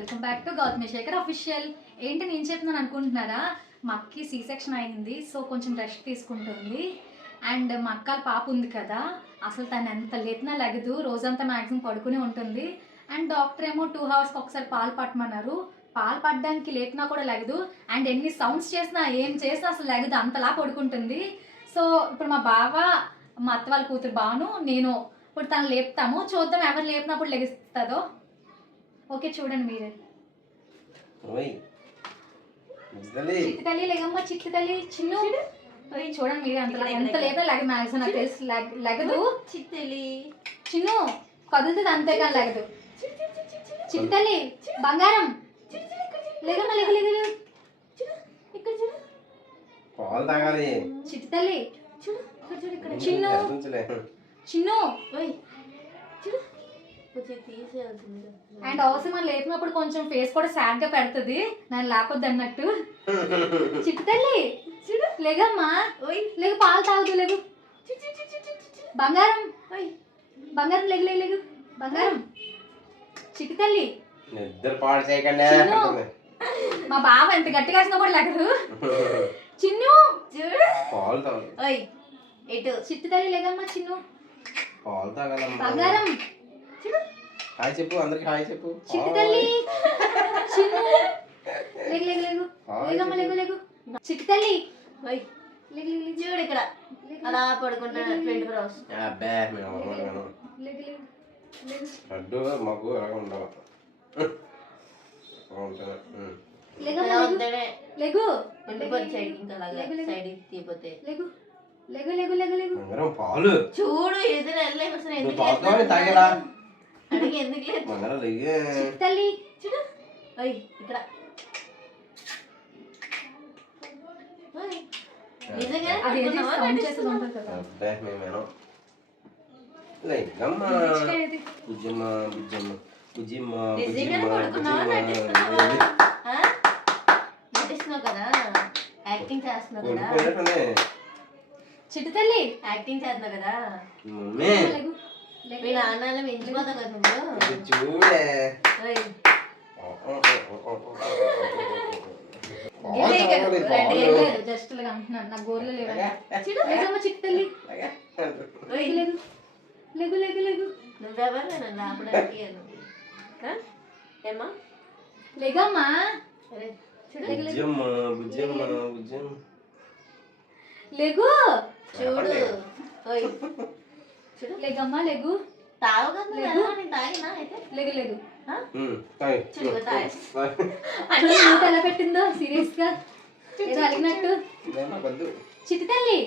Welcome back to Gautami Shekhar official ఏంటి నేను చెప్తున్నాను అనుకుంటున్నారా? మా అక్కకి సీ సెక్షన్ అయింది సో కొంచెం రెస్ట్ తీసుకుంటుంది. అండ్ మా అక్క పాప ఉంది కదా అసలు తను ఎంత లేపినా లగదు రోజంతా మ్యాక్సిమం పడుకుని ఉంటుంది. అండ్ డాక్టర్ ఏమో టూ అవర్స్కి ఒకసారి పాలు పట్టమన్నారు. పాలు పడడానికి లేపినా కూడా లగదు అండ్ ఎన్ని సౌండ్స్ చేసినా ఏం చేసినా అసలు లగదు అంతలా పడుకుంటుంది. సో ఇప్పుడు మా బావ మా అత్త వాళ్ళ కూతురు బాను నేను ఇప్పుడు తను లేపుతాము చూద్దాం ఎవరు లేపినప్పుడు లెగిస్తుందో. ఓకే చూడండి మీరే. చిట్టి తల్లి లేగమ్మ చిట్టి తల్లి చిన్ను. ఓయ్ చూడండి మీరే అంత ఎంత లేపినా లెగ మ్యాక్సిమం నాకు తెలిసి లెగ- లెగదు. చిట్టెలి చిన్ను కదులుతుంది అంతే కానీ లెగదు. చిట్టి తల్లి బంగారం. లేగమ్మ లేగు లేగు లేగు. ఇక్కడ చూడు పాలు తాగాలి. చిట్టి తల్లి. చూడు ఇక్కడ చూడు ఇక్కడ చిన్ను. చిన్ను. అండ్ అవసరం లేపినప్పుడు కొంచెం ఫేస్ కూడా సాడ్గా పెడుతుంది. నన్ను లేపొద్దు అన్నట్టు. చిట్టి తల్లి చూడు లేగమ్మా. ఓయ్. లేగు పాలు తాగుదు లేగు. చు. బంగారం. ఓయ్. బంగారం లేగు లేగు లేగు. బంగారం. చిట్టి తల్లి. నిద్ర పాడు చేయకండి చిన్ను. అంటుంది. మా బావ ఎంత గట్టిగా వేసినా కూడా లేగదు. చిన్ను. చూడు. ఎటు చిట్టి తల్లి లేగమ్మా చిన్ను. బంగారం. హాయ్ చెప్పు అందరికి హాయ్ చెప్పు. చిట్టి. తల్లి. చిన్ను. లేగు లేగు లేగు. లేగమ్మ లేగు. లేగు. చిట్టి తల్లి. ఓయ్. లేగు లేగు చూడు ఇక్కడ. అలా పడుకుంటాను ట్వంటీ ఫోర్ అవర్స్ అబ్బే మేము. లేగు లేగు లేగు. లడ్డు మాకు ఎలాగ ఉండాలి. లేగు. లేగు. ఉండిపోయి సైడ్ ఇంకా అలాగా లేగు, లేగు. సైడ్ తీయపోతే. లేగు. లేగు లేగు లేగు లేగు. బంగారం పాలు. చూడు ఎదురు లేస్తున్నావు? తాగేలా? అడిగి ఎందుకు లేదు? తల్లి చూడు ఓయ్ ఇక్కడ. బుజ్జమ్మ బుజ్జమ్మ బుజ్జిమ్మ నటిస్తున్నావా? కదా? యాక్టింగ్ చేస్తున్నావు కదా? చిట్టి తల్లి యాక్టింగ్ చేస్తున్నావు కదా? మీ నాన్న మించిపోతావు కదా నువ్వు. చూడే. జస్ట్ అంటున్నాను నా గోర్లు లేవు చూడు లేదమ్మ చిట్టి తల్లి ఓయ్. లేగు లేగు. లేగు లేగు నువ్వెవరు నన్ను ఆపడానికి? ఏమ్మా? లేగమ్మా. లేగు చూడు. లేదు. ఎలా? మూత పెట్టిందో సీరియస్గా ఏదో అలిగినట్టు. చిట్టి తల్లి.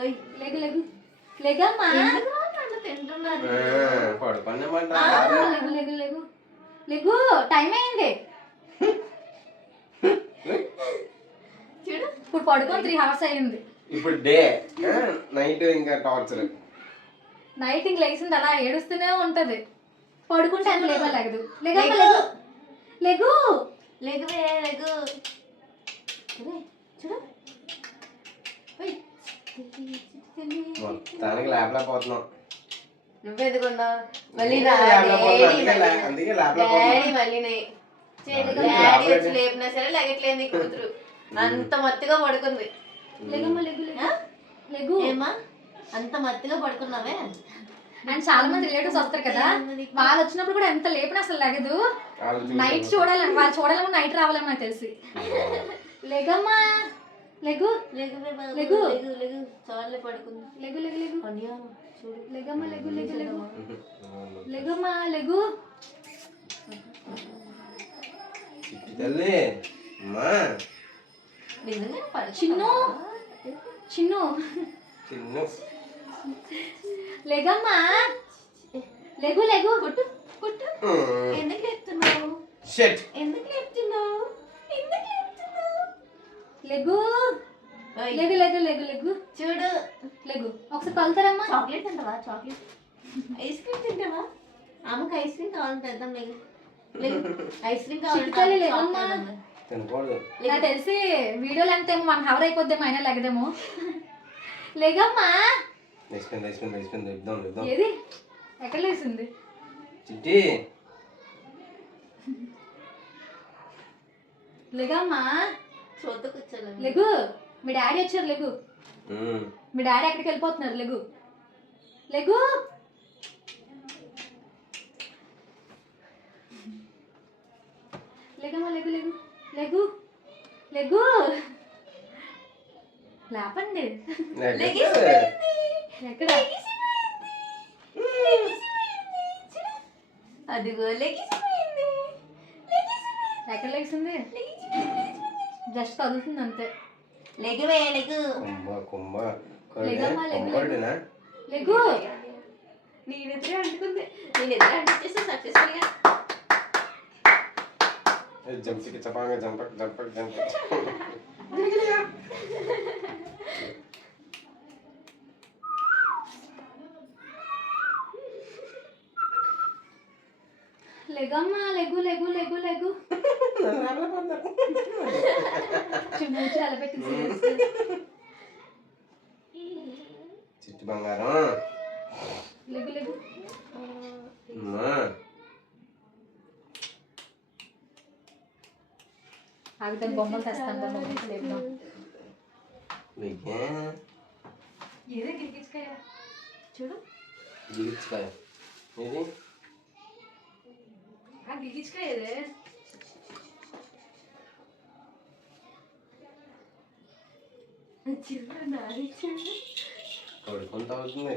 ఓయ్ లేగు లేగు టైం అయింది. చూడు. ఇప్పుడు పడుకొని త్రీ అవర్స్ అయింది ఇప్పుడు డే. నైట్ ఇంకా టార్చర్. నైట్ ఇంక లేచింది అలా ఏడుస్తూనే ఉంటది. పడుకుంటే అంత లేవా లేగదు. లేగమ్మ లేగు. లేగు! లేగువే చూడు. మొత్తానికి లేపలేకపోతున్నాం మళ్ళీ అందుకే మళ్ళీ-. డాడీ వచ్చి. లేపినా సరే లెగట్లేదు కూతురు. అంత మత్తుగా పడుకుంది. లేగమ్మ లేగు? లేగు. ఏమా అంత మత్తుగా పడుకున్నావే? అండ్ చాలా మంది రిలేటివ్స్ వస్తారు కదా. వాళ్ళు వచ్చినప్పుడు కూడా ఎంత లేపినా అసలు లేగదు. నైట్ చూడాలని వాళ్ళు చూడాలని నైట్ రావాలని నాకు తెలిసి. లేగమ్మా. లేగు. బాబు, లేగు. లేగు లేగు. చాలే పడుకుంది. లేగు లేగు లేగు. చూడు. లేగమ్మ లేగు లేగు లేగు. లేగమ్మా లేగు. తల్లి అమ్మా. నిజంగా పడుకున్నావా? చిన్ను. చిన్ను. చిన్ను. లేగమ్మా. లేగు లేగు. కొట్టు కొట్టు. ఎందుకు లేపుతున్నావు? షట్. ఎందుకు లేపుతున్నావు? ఎందుకు లేపుతున్నావు? లేగు. లేగు లేగు లేగు లేగు. చూడు. లేగు. ఒకసారి కలుతారమ్మా చాక్లెట్ తింటావా? చాక్లెట్. ఐస్ క్రీమ్ తింటావా? ఆమెకు ఐస్ క్రీమ్ కావాలని తెద్దాం లేదు ఐస్ క్రీమ్. చాక్లెట్ తినకూడదు. నాకు తెలిసి వీడియో లెంత్ ఏమో వన్ అవర్ అయిపోద్దేమో అయినా లేగదేమో. లేగమ్మా లేచిపోయింది లేచిపోయింది లేచిపోయింది. ఇద్దాం ఇద్దాం ఏది? ఎక్కడ లేసింది చిట్టి. లేగమ్మా. చూద్దు లెగు. మీ డాడీ వచ్చారు లెగు. మీ డాడీ ఎక్కడికి వెళ్ళిపోతున్నారు లెగు. లెగు. లెగమ్మా లెగు లెగు. లెగు. లెగు. లేపండి. నెగ్గేస్తే. ఎక్కడ అదిగో లెగిసిపోయింది ఎక్కడ లెగిసింది జస్ట్ కదులుతుంది అంతే లెగివే లెగు కుమ్మ కుమ్మ లేదమ్మా, లేదు, కొమ్మడినా లెగు నేను ఎదురే అంటుకుంది నేను ఎదురే అంటించేస్తే సక్సెస్ఫుల్గా జంపికి చపాంగ జంపక్ జంపక్ జంపక్ లెగమ్మా లెగు లెగు లెగు లెగు మూచి అలపెట్టి చిట్టు బంగారం. లెగు లెగు అమ్మా. ఆగుతాను బొమ్మలు తెస్తాను చూడు. గిరిచ్చుకాయ ఇది ఆ కొడుకుంత అవుతుంది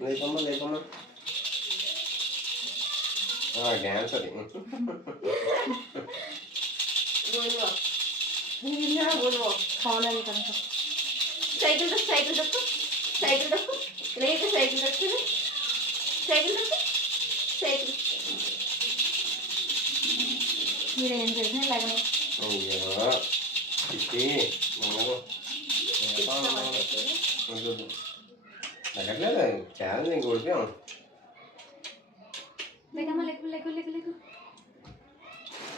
లేకమ్మా లేకమ్మా డ్యాన్స్ అది సైకిల్ దొక్కు సైకిల్ దొక్కు సైకిల్ దొక్కు లేదు సైకిల్ దొక్కు సైకిల్ దొక్కు సైకిల్ మీరు ఏం చేసినా ఇలాగనే అయ్యో తగ్గట్లేదు చాలా నీకు కొడిపాం లేకమ్మా లెగు లెగు లెగు లెగు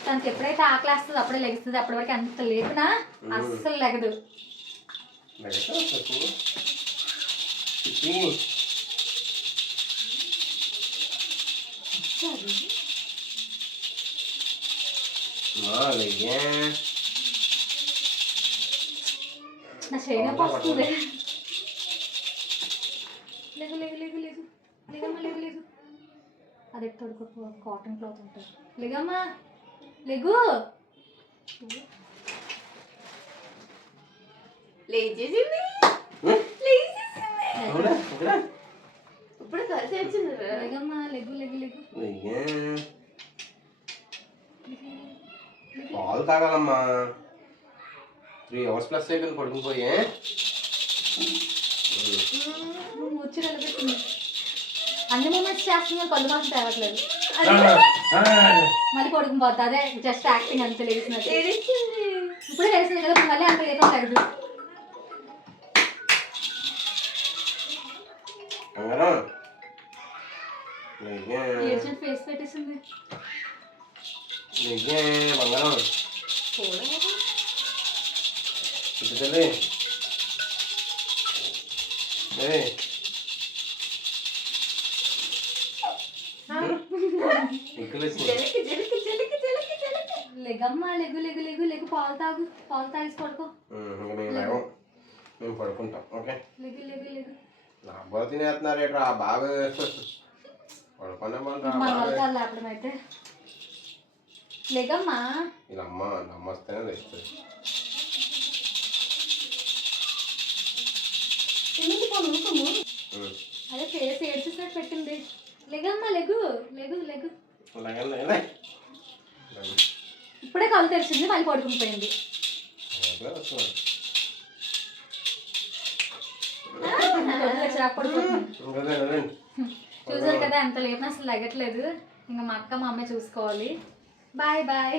తనకి ఎప్పుడైతే ఆకలి వేస్తుంది అప్పుడే లెగుస్తుంది అప్పటి వరకు అంత లేకునా అస్సలు లెగదు. నా చేయడం వస్తుంది. లేగు లేగు లేగు లేగు లేగమ్మా లేగు లేగు అది తొడుకు కాటన్ క్లాత్ ఉంటుంది. లేగమ్మా లేగు. లేచేసింది. ఇప్పుడు కలిసి వచ్చింది లేగమ్మా లేగు లేగు. లేగు. పాలు తాగాలమ్మా. త్రీ అవర్స్ ప్లస్ అయిపోయింది పడుకుని నువ్వు ముచ్చి నిలబెట్టింది అన్ని మూమెంట్స్ చేస్తున్నా కళ్ళు మాత్రం తేవట్లేదు. మళ్ళీ పడుకుని పోతా అదే జస్ట్ యాక్టింగ్ అంతే తెలిసింది ఇప్పుడే తెలిసింది కదా మళ్ళీ అంత లేదో తగ్గదు ఫేస్ పెట్టేసింది. బంగారం చిట్టు లెగమ్మా లెగు లెగు లెగు లెగు పాలు తాగు పాలు తాగేసి పడుకో మేము పడుకుంటాం ఓకే లెగు లెగు లెగు నా బాబు తినేస్తున్నారు ఏంట్రా ఆ బాబు అయితే లెగమ్మా ఇలా అమ్మ నమ్మస్తేనే తెస్తుంది అదే ఫేస్ ఏడ్చేసినట్టు పెట్టింది. లెగమ్మా లెగు లెగు లెగు. అలాగే లే. ఇప్పుడే కళ్ళు తెరిచింది మళ్ళీ పడుకుని పోయింది. చూసారు కదా ఎంత లేపినా అసలు లెగట్లేదు. ఇంకా మా అక్క మా అమ్మాయి చూసుకోవాలి. Bye bye.